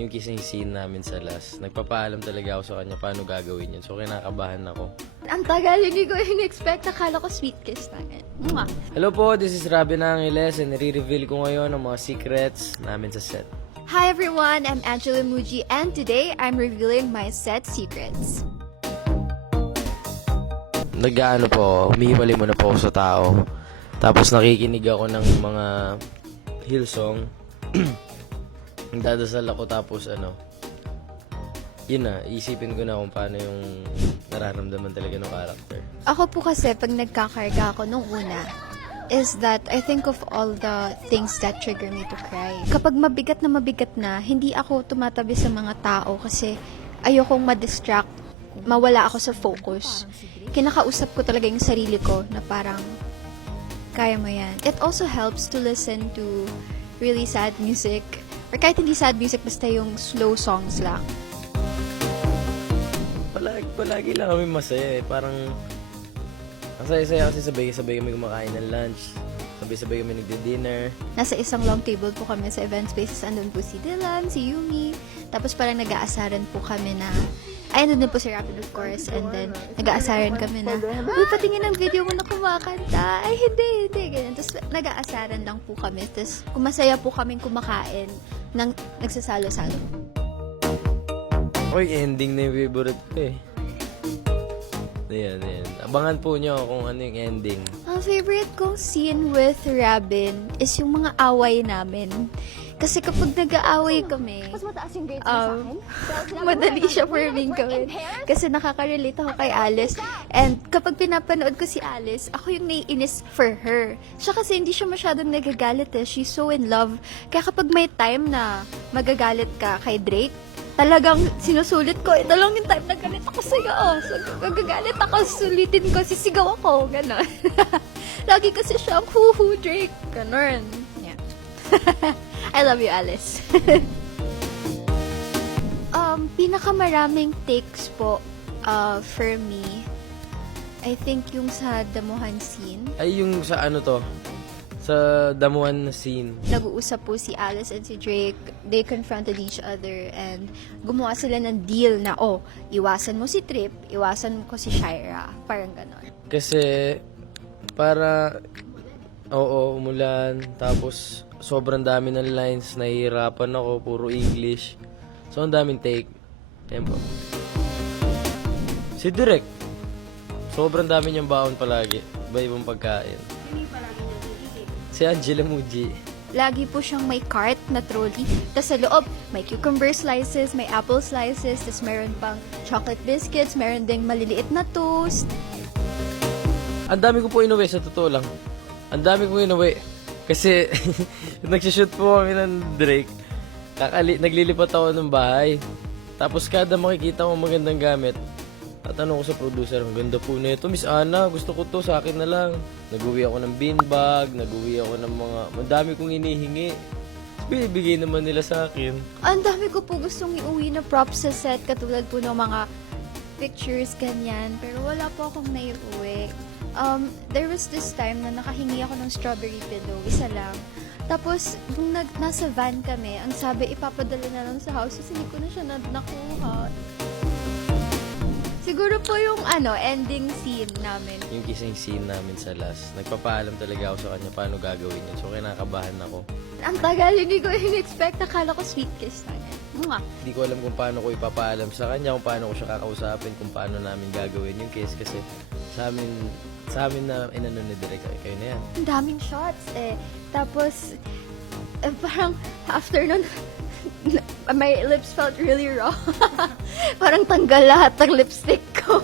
yung kissing scene namin sa last. Nagpapaalam talaga ako sa kanya paano gagawin yun. So, kinakabahan ako. Ang tagal, hindi ko in-expect. Akala ko sweet kiss na yan. Mwah! Hello po, this is Robin Angeles and nire-reveal ko ngayon ang mga secrets namin sa set. Hi everyone, I'm Angela Muji and today I'm revealing my set secrets. Nag-ano po, humihiwalay muna po ako sa tao. Tapos nakikinig ako ng mga Hillsong. Nagdadasal ako tapos yun na, isipin ko na kung paano yung nararamdaman talaga ng character. Ako po kasi pag nagkakarga ako nung una, is that I think of all the things that trigger me to cry. Kapag mabigat na, hindi ako tumatabi sa mga tao kasi ayokong ma-distract, mawala ako sa focus. Kinakausap ko talaga yung sarili ko na parang, kaya mo yan. It also helps to listen to really sad music. Or kahit hindi sad music, basta yung slow songs lang. Palagi lang kami masaya eh. Parang, ang saya-saya kasi sabay-sabay kami kumakain ng lunch. Sabay-sabay kami nagdi-dinner. Nasa isang long table po kami sa event spaces. Andun po si Dylan, si Yumi. Tapos parang nag-aasaran po kami na, andun din po si Rapid of course. And then, nag-aasaran kami na, uy, patingin ang video mo na kumakanta. Ay, hindi. Ganyan. Tapos, nag-aasaran lang po kami. Tapos, kumasaya po kaming kumakain nang nagsasalo-salo. Oy, ending na yung favorite ko eh. Ayan. Abangan po nyo kung ano yung ending. Ang favorite kong scene with Robin is yung mga away namin. Kasi kapag nag-aaway kami, madali siya for me gawin. Kasi nakaka-relate ako kay Alice. And kapag pinapanood ko si Alice, ako yung naiinis for her. Siya kasi hindi siya masyadong nagagalit eh. She's so in love. Kaya kapag may time na magagalit ka kay Drake, talagang sinusulit ko. Ito lang yung time na galit ako sa'yo. So, magagalit ako, sulitin ko, sisigaw ako. Ganon. Lagi kasi siya, huhu, Drake. Ganon. Yeah. I love you, Alice. Pinakamaraming takes po for me, I think yung sa damuhan scene. Ay, yung sa sa damuhan na scene. Nag-uusap po si Alice and si Drake. They confronted each other and gumawa sila ng deal na, iwasan mo si Trip, iwasan ko si Shira. Parang ganon. Kasi, umulan, tapos sobrang dami ng lines, nahihirapan ako, puro English. So, ang daming take. Ayan po. Si Direk, sobrang dami niyang baon palagi. Iba-ibang pagkain. Si Angela Muji. Lagi po siyang may cart na trolley. Tapos sa loob, may cucumber slices, may apple slices, tapos meron pang chocolate biscuits, meron ding maliliit na toast. Ang dami ko po inuwi, sa totoo lang. Ang dami ko inuwi. Kasi, nagsishoot po kami ng Drake. Naglilipat ako ng bahay. Tapos kada makikita ko magandang gamit, tatanong ko sa producer, ang ganda po nito, Miss Ana, gusto ko to, sa akin na lang. Nag-uwi ako ng beanbag, nag-uwi ako ng madami kong inihingi. Bibigay naman nila sa akin. Ang dami ko po gustong iuwi na props sa set, katulad po ng mga pictures, ganyan. Pero wala po akong naiuwi. There was this time na nakahingi ako ng strawberry pillow, isa lang. Tapos, nung nasa van kami, ang sabi, ipapadala na lang sa house, kasi hindi ko na siya nakuha. Siguro po yung ending scene namin. Yung kissing scene namin sa last. Nagpapaalam talaga ako sa kanya paano gagawin yun. So, kinakabahan ako. Ang tagal, hindi ko in-expect. Akala ko sweet kiss na yan. Mwah! Hindi ko alam kung paano ko ipapaalam sa kanya, kung paano ko siya kakausapin, kung paano namin gagawin yung kiss. Kasi sa amin na inano ni Direk, kayo na yan. Ang daming shots eh. Tapos, parang after nun, my lips felt really raw. Parang tanggal lahat ng lipstick ko.